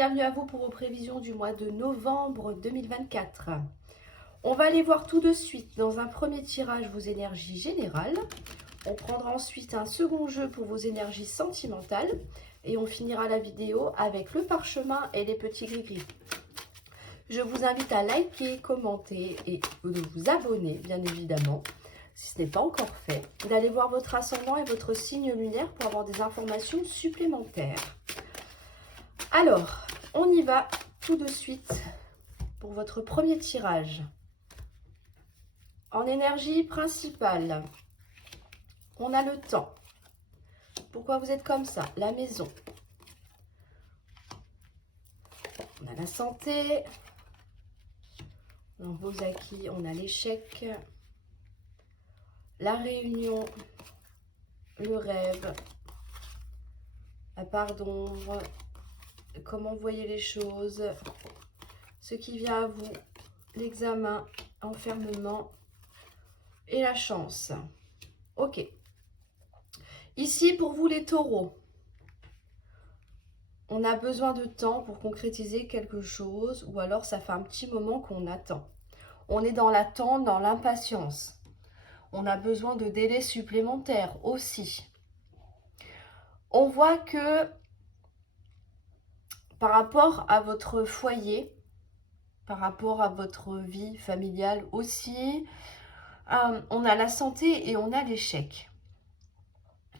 bienvenue à vous pour vos prévisions du mois de novembre 2024. On va aller voir tout de suite dans un premier tirage vos énergies générales. On prendra ensuite un second jeu pour vos énergies sentimentales. Et on finira la vidéo avec le parchemin et les petits gris-gris. Je vous invite à liker, commenter et de vous abonner, bien évidemment, si ce n'est pas encore fait. D'aller voir votre ascendant et votre signe lunaire pour avoir des informations supplémentaires. Alors, on y va tout de suite pour votre premier tirage. En énergie principale, on a le temps. Pourquoi vous êtes comme ça? La maison. On a la santé. Dans vos acquis, on a l'échec. La réunion. Le rêve. La part d'ombre. Comment vous voyez les choses. Ce qui vient à vous. L'examen. Enfermement. Et la chance. Ok. Ici, pour vous les taureaux, on a besoin de temps pour concrétiser quelque chose ou alors ça fait un petit moment qu'on attend. On est dans l'attente, dans l'impatience. On a besoin de délais supplémentaires aussi. On voit que par rapport à votre foyer, par rapport à votre vie familiale aussi, on a la santé et on a l'échec.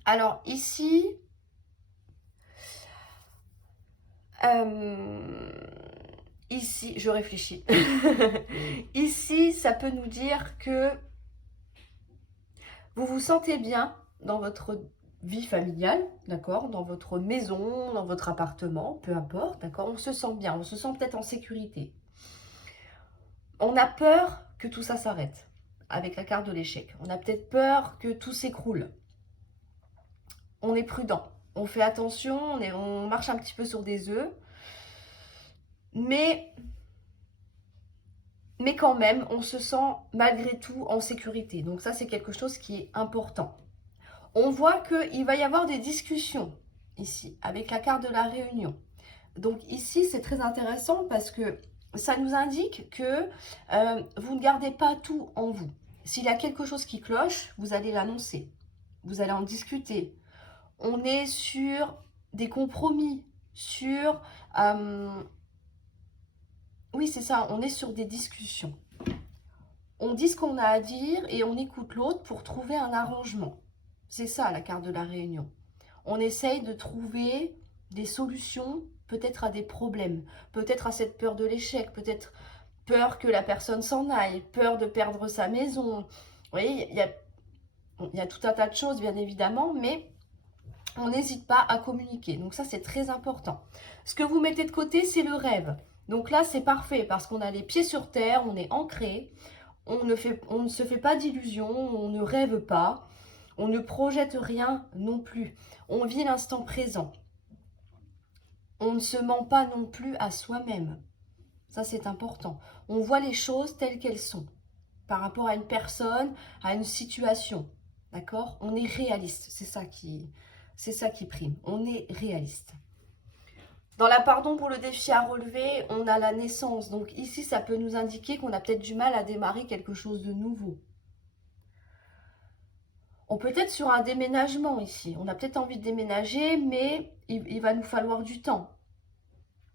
Alors ici, ici, je réfléchis. Ici, ça peut nous dire que vous vous sentez bien dans votre vie familiale, d'accord, dans votre maison, dans votre appartement, peu importe, d'accord, on se sent bien, on se sent peut-être en sécurité. On a peur que tout ça s'arrête avec la carte de l'échec. On a peut-être peur que tout s'écroule. On est prudent, on fait attention, on marche un petit peu sur des œufs, mais quand même, on se sent malgré tout en sécurité. Donc ça, c'est quelque chose qui est important. On voit qu'il va y avoir des discussions ici, avec la carte de la réunion. Donc ici, c'est très intéressant parce que ça nous indique que vous ne gardez pas tout en vous. S'il y a quelque chose qui cloche, vous allez l'annoncer. Vous allez en discuter. On est sur des compromis, sur... oui, c'est ça, on est sur des discussions. On dit ce qu'on a à dire et on écoute l'autre pour trouver un arrangement. C'est ça la carte de la réunion. On essaye de trouver des solutions peut-être à des problèmes, peut-être à cette peur de l'échec, peut-être peur que la personne s'en aille, peur de perdre sa maison. Vous voyez, il y a tout un tas de choses bien évidemment, mais on n'hésite pas à communiquer. Donc ça, c'est très important. Ce que vous mettez de côté, c'est le rêve. Donc là, c'est parfait parce qu'on a les pieds sur terre, on est ancré, on ne se fait pas d'illusions, on ne rêve pas. On ne projette rien non plus. On vit l'instant présent. On ne se ment pas non plus à soi-même. Ça, c'est important. On voit les choses telles qu'elles sont. Par rapport à une personne, à une situation. D'accord? On est réaliste. C'est ça qui prime. On est réaliste. Dans la pardon pour le défi à relever, on a la naissance. Donc ici, ça peut nous indiquer qu'on a peut-être du mal à démarrer quelque chose de nouveau. On peut être sur un déménagement ici. On a peut-être envie de déménager, mais il va nous falloir du temps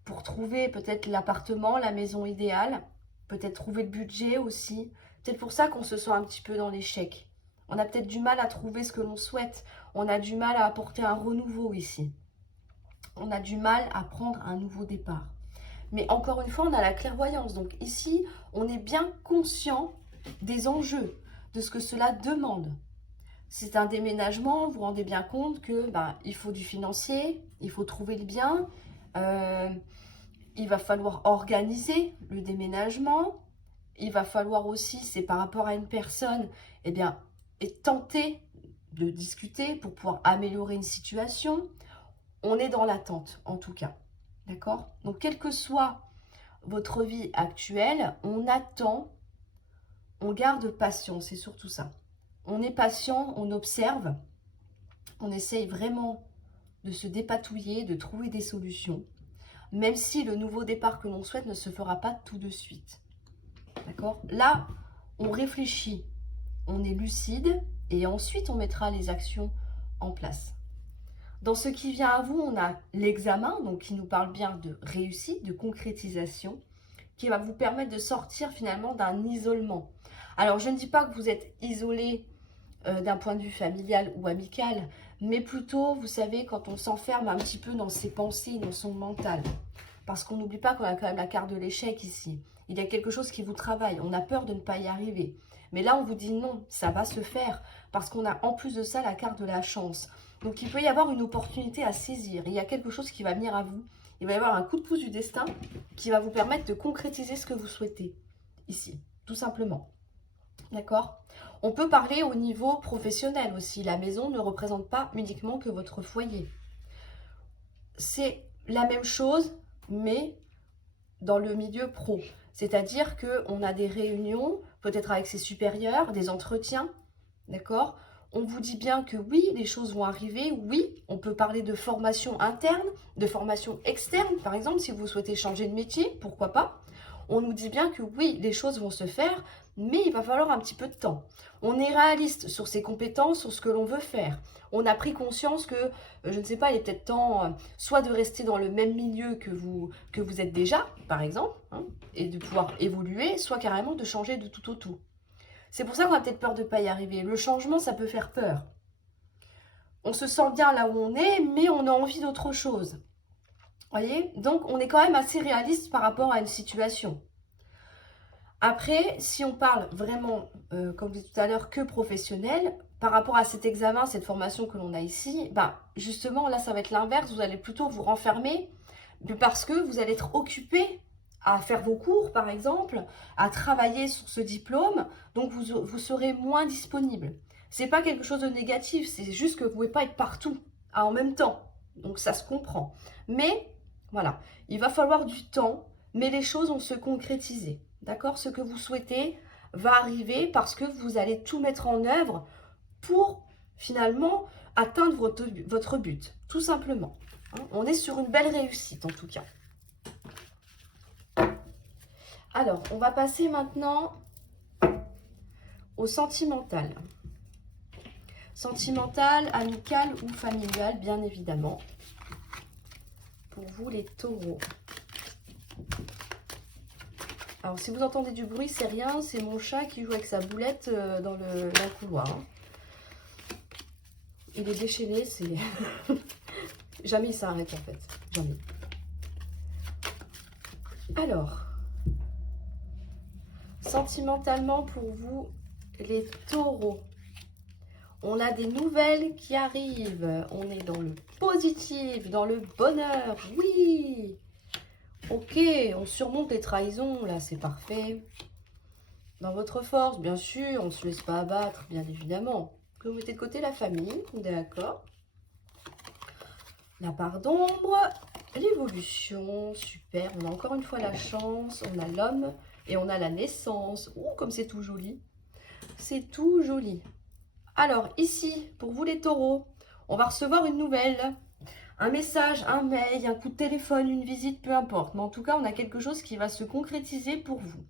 pour trouver peut-être l'appartement, la maison idéale. Peut-être trouver le budget aussi. Peut-être pour ça qu'on se sent un petit peu dans l'échec. On a peut-être du mal à trouver ce que l'on souhaite. On a du mal à apporter un renouveau ici. On a du mal à prendre un nouveau départ. Mais encore une fois, on a la clairvoyance. Donc ici, on est bien conscient des enjeux, de ce que cela demande. C'est un déménagement, vous vous rendez bien compte que il faut du financier, il faut trouver le bien, il va falloir organiser le déménagement, il va falloir aussi, c'est par rapport à une personne, et tenter de discuter pour pouvoir améliorer une situation. On est dans l'attente, en tout cas, d'accord? Donc, quelle que soit votre vie actuelle, on attend, on garde patience, c'est surtout ça. On est patient, on observe, on essaye vraiment de se dépatouiller, de trouver des solutions. même si le nouveau départ que l'on souhaite ne se fera pas tout de suite. D'accord? Là, on réfléchit, on est lucide, et ensuite on mettra les actions en place. Dans ce qui vient à vous, on a l'examen, donc qui nous parle bien de réussite, de concrétisation, qui va vous permettre de sortir finalement d'un isolement. Alors, je ne dis pas que vous êtes isolé d'un point de vue familial ou amical, mais plutôt, vous savez, quand on s'enferme un petit peu dans ses pensées, dans son mental. Parce qu'on n'oublie pas qu'on a quand même la carte de l'échec ici. Il y a quelque chose qui vous travaille, on a peur de ne pas y arriver. Mais là, on vous dit non, ça va se faire, parce qu'on a en plus de ça la carte de la chance. Donc, il peut y avoir une opportunité à saisir. Il y a quelque chose qui va venir à vous. Il va y avoir un coup de pouce du destin qui va vous permettre de concrétiser ce que vous souhaitez ici, tout simplement. D'accord? On peut parler au niveau professionnel aussi. La maison ne représente pas uniquement que votre foyer. C'est la même chose, mais dans le milieu pro. C'est-à-dire qu'on a des réunions, peut-être avec ses supérieurs, des entretiens, d'accord? On vous dit bien que oui, les choses vont arriver, oui, on peut parler de formation interne, de formation externe, par exemple, si vous souhaitez changer de métier, pourquoi pas? On nous dit bien que oui, les choses vont se faire, mais il va falloir un petit peu de temps. On est réaliste sur ses compétences, sur ce que l'on veut faire. On a pris conscience que, je ne sais pas, il est peut-être temps soit de rester dans le même milieu que vous êtes déjà, par exemple, hein, et de pouvoir évoluer, soit carrément de changer de tout au tout. C'est pour ça qu'on a peut-être peur de ne pas y arriver. Le changement, ça peut faire peur. On se sent bien là où on est, mais on a envie d'autre chose. Voyez? Donc, on est quand même assez réaliste par rapport à une situation. Après, si on parle vraiment, comme je disais tout à l'heure, que professionnel, par rapport à cet examen, cette formation que l'on a ici, bah, justement, là, ça va être l'inverse. Vous allez plutôt vous renfermer parce que vous allez être occupé à faire vos cours, par exemple, à travailler sur ce diplôme, donc vous serez moins disponible. C'est pas quelque chose de négatif, c'est juste que vous ne pouvez pas être partout en même temps. Donc ça se comprend. Mais voilà, il va falloir du temps, mais les choses vont se concrétiser. D'accord? Ce que vous souhaitez va arriver parce que vous allez tout mettre en œuvre pour finalement atteindre votre but, tout simplement. On est sur une belle réussite en tout cas. Alors, on va passer maintenant au sentimental. Sentimental, amical ou familial, bien évidemment. Pour vous, les taureaux. Alors, si vous entendez du bruit, c'est rien. C'est mon chat qui joue avec sa boulette dans le couloir. Il est déchaîné, c'est... Jamais il s'arrête, en fait. Jamais. Alors... Sentimentalement pour vous, les taureaux, on a des nouvelles qui arrivent. On est dans le positif, dans le bonheur. Oui. Ok, on surmonte les trahisons. Là, c'est parfait. Dans votre force, bien sûr, on ne se laisse pas abattre, bien évidemment. Vous mettez de côté la famille, d'accord. La part d'ombre, l'évolution, super. On a encore une fois la chance, on a l'homme. Et on a la naissance. Ouh, comme c'est tout joli. C'est tout joli. Alors, ici, pour vous les taureaux, on va recevoir une nouvelle. Un message, un mail, un coup de téléphone, une visite, peu importe. Mais en tout cas, on a quelque chose qui va se concrétiser pour vous.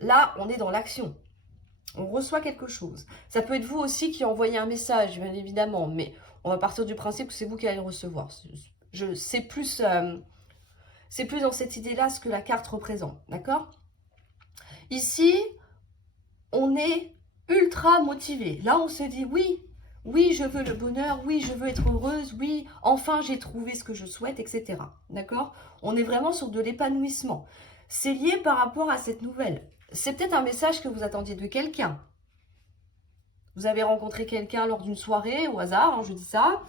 Là, on est dans l'action. On reçoit quelque chose. Ça peut être vous aussi qui envoyez un message, bien évidemment. Mais on va partir du principe que c'est vous qui allez le recevoir. C'est plus dans cette idée-là ce que la carte représente. D'accord ? Ici, on est ultra motivé. Là, on se dit oui, oui, je veux le bonheur, oui, je veux être heureuse, oui, enfin, j'ai trouvé ce que je souhaite, etc. D'accord? On est vraiment sur de l'épanouissement. C'est lié par rapport à cette nouvelle. C'est peut-être un message que vous attendiez de quelqu'un. Vous avez rencontré quelqu'un lors d'une soirée, au hasard, hein, je dis ça.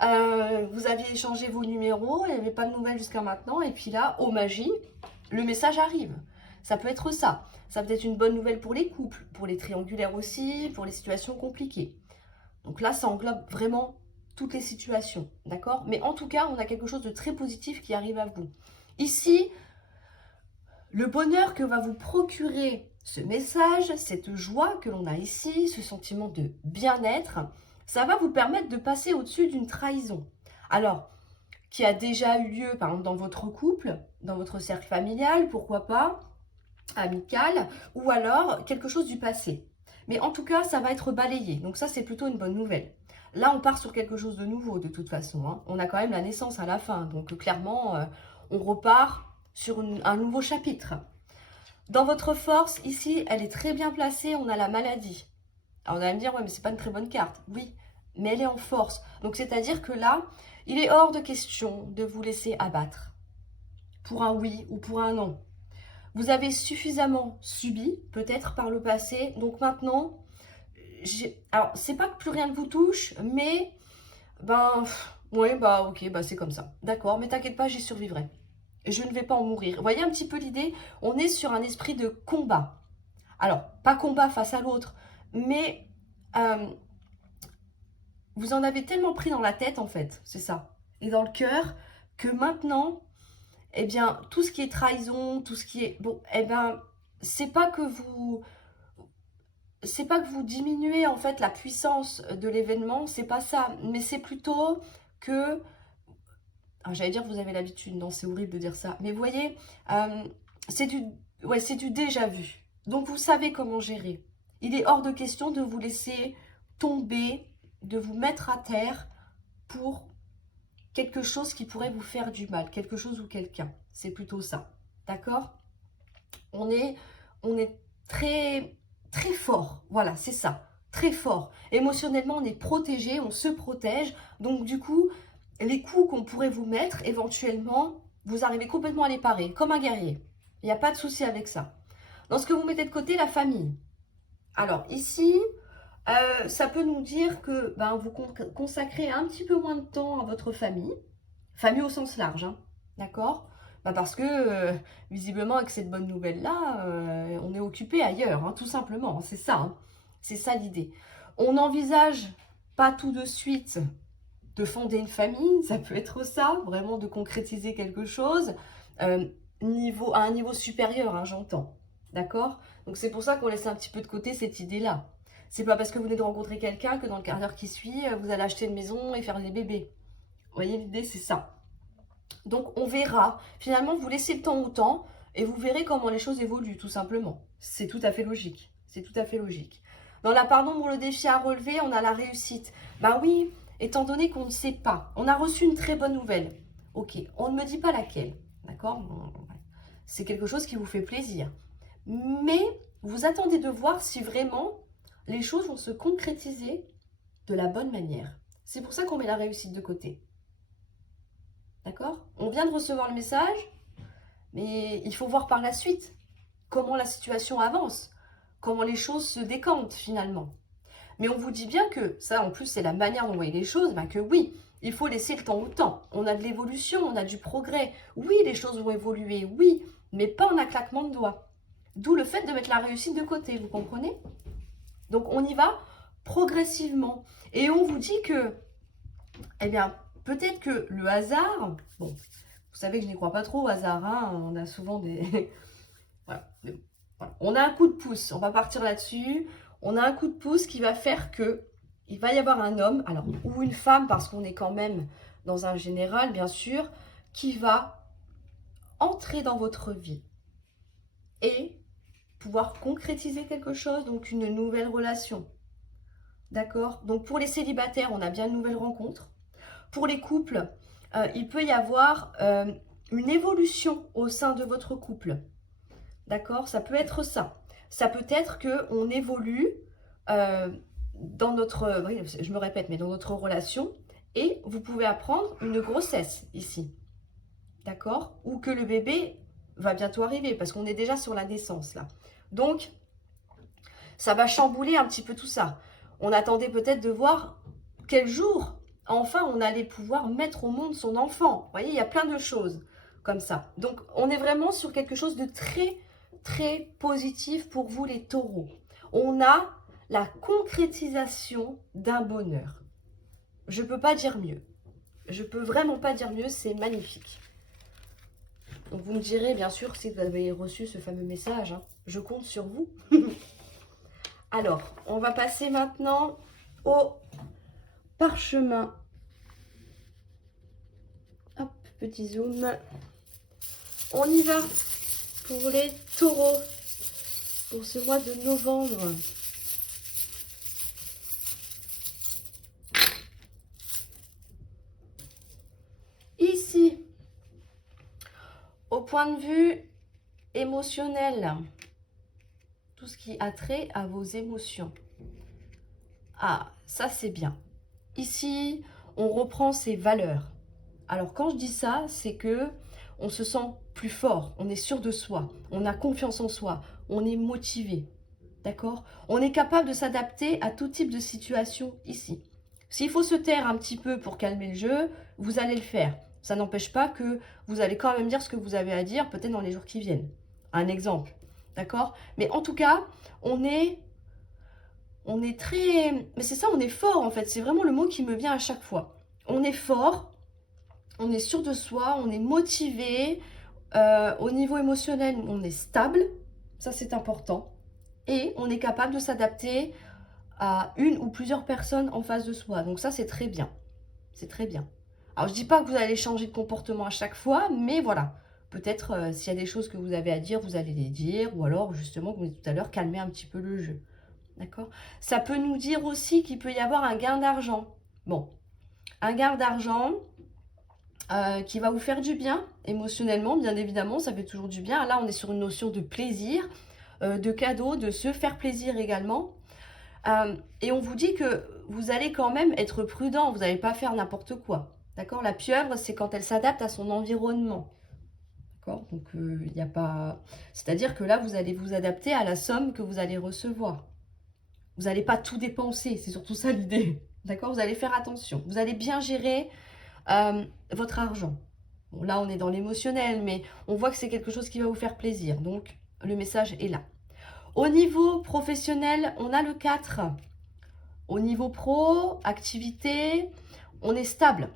Vous aviez échangé vos numéros, il n'y avait pas de nouvelles jusqu'à maintenant. Et puis là, oh magie, le message arrive. Ça peut être ça. Ça peut être une bonne nouvelle pour les couples, pour les triangulaires aussi, pour les situations compliquées. Donc là, ça englobe vraiment toutes les situations, d'accord? Mais en tout cas, on a quelque chose de très positif qui arrive à vous. Ici, le bonheur que va vous procurer ce message, cette joie que l'on a ici, ce sentiment de bien-être, ça va vous permettre de passer au-dessus d'une trahison. Alors, qui a déjà eu lieu, par exemple, dans votre couple, dans votre cercle familial, pourquoi pas, amical, ou alors quelque chose du passé. Mais en tout cas, ça va être balayé. Donc ça, c'est plutôt une bonne nouvelle. Là, on part sur quelque chose de nouveau, de toute façon. Hein. On a quand même la naissance à la fin. Donc clairement, on repart sur un nouveau chapitre. Dans votre force, ici, elle est très bien placée. On a la maladie. Alors, on va me dire, ouais, mais c'est pas une très bonne carte. Oui, mais elle est en force. Donc, c'est-à-dire que là, il est hors de question de vous laisser abattre pour un oui ou pour un non. Vous avez suffisamment subi, peut-être par le passé. Donc maintenant, alors c'est pas que plus rien ne vous touche, mais ben, ouais, bah ok, bah c'est comme ça. D'accord, mais t'inquiète pas, j'y survivrai. Je ne vais pas en mourir. Vous voyez un petit peu l'idée? On est sur un esprit de combat. Alors, pas combat face à l'autre, mais euh, vous en avez tellement pris dans la tête, en fait, c'est ça, et dans le cœur, que maintenant, eh bien, tout ce qui est trahison, tout ce qui est... Bon, eh bien, c'est pas que vous... C'est pas que vous diminuez, en fait, la puissance de l'événement, c'est pas ça, mais c'est plutôt que... Alors, j'allais dire que vous avez l'habitude, non, c'est horrible de dire ça, mais vous voyez, c'est du... Ouais, c'est du déjà vu. Donc, vous savez comment gérer. Il est hors de question de vous laisser tomber, de vous mettre à terre pour quelque chose qui pourrait vous faire du mal, quelque chose ou quelqu'un. C'est plutôt ça. D'accord? On est très, très fort. Voilà, c'est ça. Très fort. Émotionnellement, on est protégé, on se protège. Donc, du coup, les coups qu'on pourrait vous mettre, éventuellement, vous arrivez complètement à les parer, comme un guerrier. Il n'y a pas de souci avec ça. Dans ce que vous mettez de côté, la famille. Alors, ici, ça peut nous dire que ben, vous consacrez un petit peu moins de temps à votre famille. Famille au sens large, hein, d'accord? Bah parce que, visiblement, avec cette bonne nouvelle-là, on est occupé ailleurs, hein, tout simplement. C'est ça, hein. C'est ça l'idée. On n'envisage pas tout de suite de fonder une famille, ça peut être ça, vraiment de concrétiser quelque chose, euh, à un niveau supérieur, hein, j'entends. D'accord? Donc c'est pour ça qu'on laisse un petit peu de côté cette idée-là. C'est pas parce que vous venez de rencontrer quelqu'un que dans le quart d'heure qui suit, vous allez acheter une maison et faire des bébés. Vous voyez, l'idée, c'est ça. Donc, on verra. Finalement, vous laissez le temps au temps et vous verrez comment les choses évoluent, tout simplement. C'est tout à fait logique. C'est tout à fait logique. Dans la part d'ombre, le défi à relever, on a la réussite. Ben oui, étant donné qu'on ne sait pas, on a reçu une très bonne nouvelle. Ok, on ne me dit pas laquelle. D'accord? C'est quelque chose qui vous fait plaisir. Mais vous attendez de voir si vraiment les choses vont se concrétiser de la bonne manière. C'est pour ça qu'on met la réussite de côté. D'accord? On vient de recevoir le message, mais il faut voir par la suite comment la situation avance, comment les choses se décantent finalement. Mais on vous dit bien que, ça en plus c'est la manière dont vous voyez les choses, ben que oui, il faut laisser le temps au temps. On a de l'évolution, on a du progrès. Oui, les choses vont évoluer, oui, mais pas en un claquement de doigts. D'où le fait de mettre la réussite de côté, vous comprenez? Donc on y va progressivement. Et on vous dit que, eh bien, peut-être que le hasard, bon, vous savez que je n'y crois pas trop au hasard, hein, on a souvent des... voilà. Voilà. On a un coup de pouce, on va partir là-dessus. On a un coup de pouce qui va faire que il va y avoir un homme, alors ou une femme, parce qu'on est quand même dans un général, bien sûr, qui va entrer dans votre vie et pouvoir concrétiser quelque chose, donc une nouvelle relation. D'accord? Donc pour les célibataires, on a bien une nouvelle rencontre. Pour les couples, il peut y avoir une évolution au sein de votre couple. D'accord? Ça peut être ça. Ça peut être qu'on évolue dans notre... Oui, je me répète, mais dans notre relation. Et vous pouvez apprendre une grossesse ici. D'accord? Ou que le bébé va bientôt arriver, parce qu'on est déjà sur la naissance, là. Donc, ça va chambouler un petit peu tout ça. On attendait peut-être de voir quel jour, enfin, on allait pouvoir mettre au monde son enfant. Vous voyez, il y a plein de choses comme ça. Donc, on est vraiment sur quelque chose de très, très positif pour vous, les taureaux. On a la concrétisation d'un bonheur. Je ne peux pas dire mieux. Je ne peux vraiment pas dire mieux, c'est magnifique. Donc, vous me direz, bien sûr, si vous avez reçu ce fameux message, hein, je compte sur vous. Alors, on va passer maintenant au parchemin. Hop. petit zoom. On y va pour les taureaux, pour ce mois de novembre. Ici, au point de vue émotionnel, tout ce qui a trait à vos émotions. Ah, ça c'est bien. Ici, on reprend ses valeurs. Alors quand je dis ça, c'est que on se sent plus fort, on est sûr de soi, on a confiance en soi, on est motivé. D'accord? On est capable de s'adapter à tout type de situation ici. S'il faut se taire un petit peu pour calmer le jeu, vous allez le faire. Ça n'empêche pas que vous allez quand même dire ce que vous avez à dire, peut-être dans les jours qui viennent. Un exemple. D'accord? Mais en tout cas, on est très... Mais c'est ça, on est fort en fait. C'est vraiment le mot qui me vient à chaque fois. On est fort, on est sûr de soi, on est motivé. Au niveau émotionnel, on est stable. Ça, c'est important. Et on est capable de s'adapter à une ou plusieurs personnes en face de soi. Donc ça, c'est très bien. C'est très bien. Alors, je ne dis pas que vous allez changer de comportement à chaque fois, mais voilà. Peut-être, s'il y a des choses que vous avez à dire, vous allez les dire. Ou alors, justement, comme je disais tout à l'heure, calmer un petit peu le jeu. D'accord? Ça peut nous dire aussi qu'il peut y avoir un gain d'argent. Bon, un gain d'argent qui va vous faire du bien, émotionnellement, bien évidemment, ça fait toujours du bien. Là, on est sur une notion de plaisir, de cadeau, de se faire plaisir également. Et on vous dit que vous allez quand même être prudent, vous n'allez pas faire n'importe quoi. D'accord? La pieuvre, c'est quand elle s'adapte à son environnement. D'accord? Donc, il n'y a pas... C'est-à-dire que là, vous allez vous adapter à la somme que vous allez recevoir. Vous n'allez pas tout dépenser, c'est surtout ça l'idée. D'accord? Vous allez faire attention. Vous allez bien gérer votre argent. Bon, là, on est dans l'émotionnel, mais on voit que c'est quelque chose qui va vous faire plaisir. Donc, le message est là. Au niveau professionnel, on a le 4. Au niveau pro, activité, on est stable.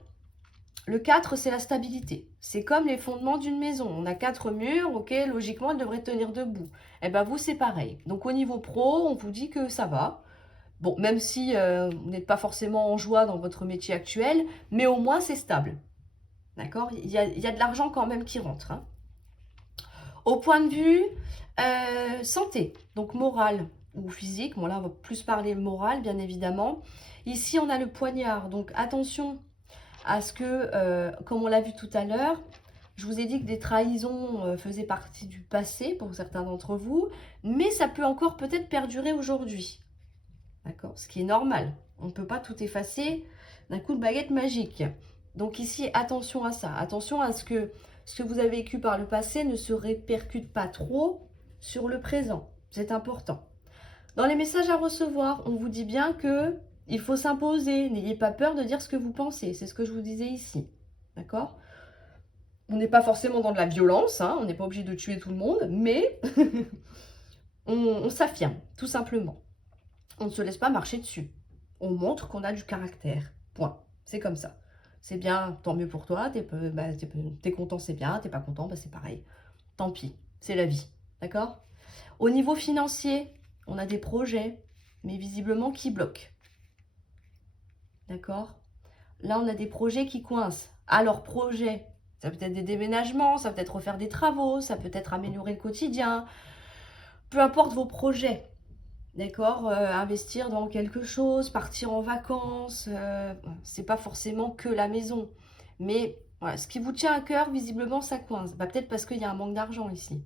Le 4, c'est la stabilité. C'est comme les fondements d'une maison. On a 4 murs, ok, logiquement, elle devrait tenir debout. Et bien, vous, c'est pareil. Donc, au niveau pro, on vous dit que ça va. Bon, même si vous n'êtes pas forcément en joie dans votre métier actuel, mais au moins, c'est stable. D'accord? Il y a de l'argent quand même qui rentre. Hein. Au point de vue santé, donc morale ou physique, bon là on va plus parler morale bien évidemment. Ici on a le poignard, donc attention à ce que, comme on l'a vu tout à l'heure, je vous ai dit que des trahisons faisaient partie du passé pour certains d'entre vous, mais ça peut encore peut-être perdurer aujourd'hui. D'accord? Ce qui est normal. On ne peut pas tout effacer d'un coup de baguette magique. Donc ici, attention à ça. Attention à ce que vous avez vécu par le passé ne se répercute pas trop sur le présent. C'est important. Dans les messages à recevoir, on vous dit bien que il faut s'imposer. N'ayez pas peur de dire ce que vous pensez. C'est ce que je vous disais ici. D'accord? On n'est pas forcément dans de la violence. Hein, on n'est pas obligé de tuer tout le monde. Mais on s'affirme, tout simplement. On ne se laisse pas marcher dessus. On montre qu'on a du caractère. Point. C'est comme ça. C'est bien, tant mieux pour toi. T'es content, c'est bien. T'es pas content, bah, c'est pareil. Tant pis. C'est la vie. D'accord? Au niveau financier, on a des projets, mais visiblement qui bloquent. D'accord? Là, on a des projets qui coincent. Alors, projet, ça peut être des déménagements, ça peut être refaire des travaux, ça peut être améliorer le quotidien. Peu importe vos projets. D'accord, investir dans quelque chose, partir en vacances, c'est pas forcément que la maison. Mais voilà, ce qui vous tient à cœur, visiblement, ça coince. Bah, peut-être parce qu'il y a un manque d'argent ici.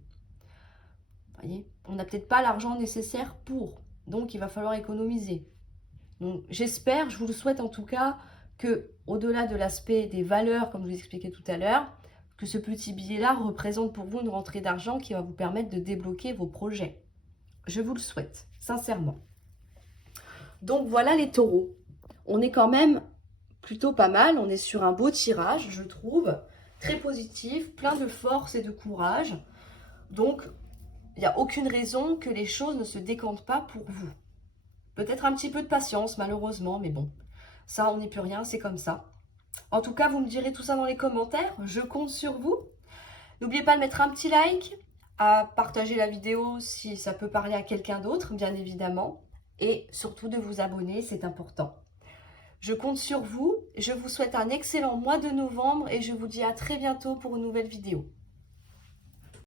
Vous voyez, on n'a peut-être pas l'argent nécessaire pour. Donc, il va falloir économiser. Donc, j'espère, je vous le souhaite en tout cas, que au-delà de l'aspect des valeurs, comme je vous expliquais tout à l'heure, que ce petit billet-là représente pour vous une rentrée d'argent qui va vous permettre de débloquer vos projets. Je vous le souhaite, sincèrement. Donc voilà les taureaux. On est quand même plutôt pas mal. On est sur un beau tirage, je trouve. Très positif, plein de force et de courage. Donc, il n'y a aucune raison que les choses ne se décantent pas pour vous. Peut-être un petit peu de patience, malheureusement, mais bon. Ça, on n'y peut rien, c'est comme ça. En tout cas, vous me direz tout ça dans les commentaires. Je compte sur vous. N'oubliez pas de mettre un petit like, à partager la vidéo si ça peut parler à quelqu'un d'autre, bien évidemment. Et surtout de vous abonner, c'est important. Je compte sur vous. Je vous souhaite un excellent mois de novembre et je vous dis à très bientôt pour une nouvelle vidéo.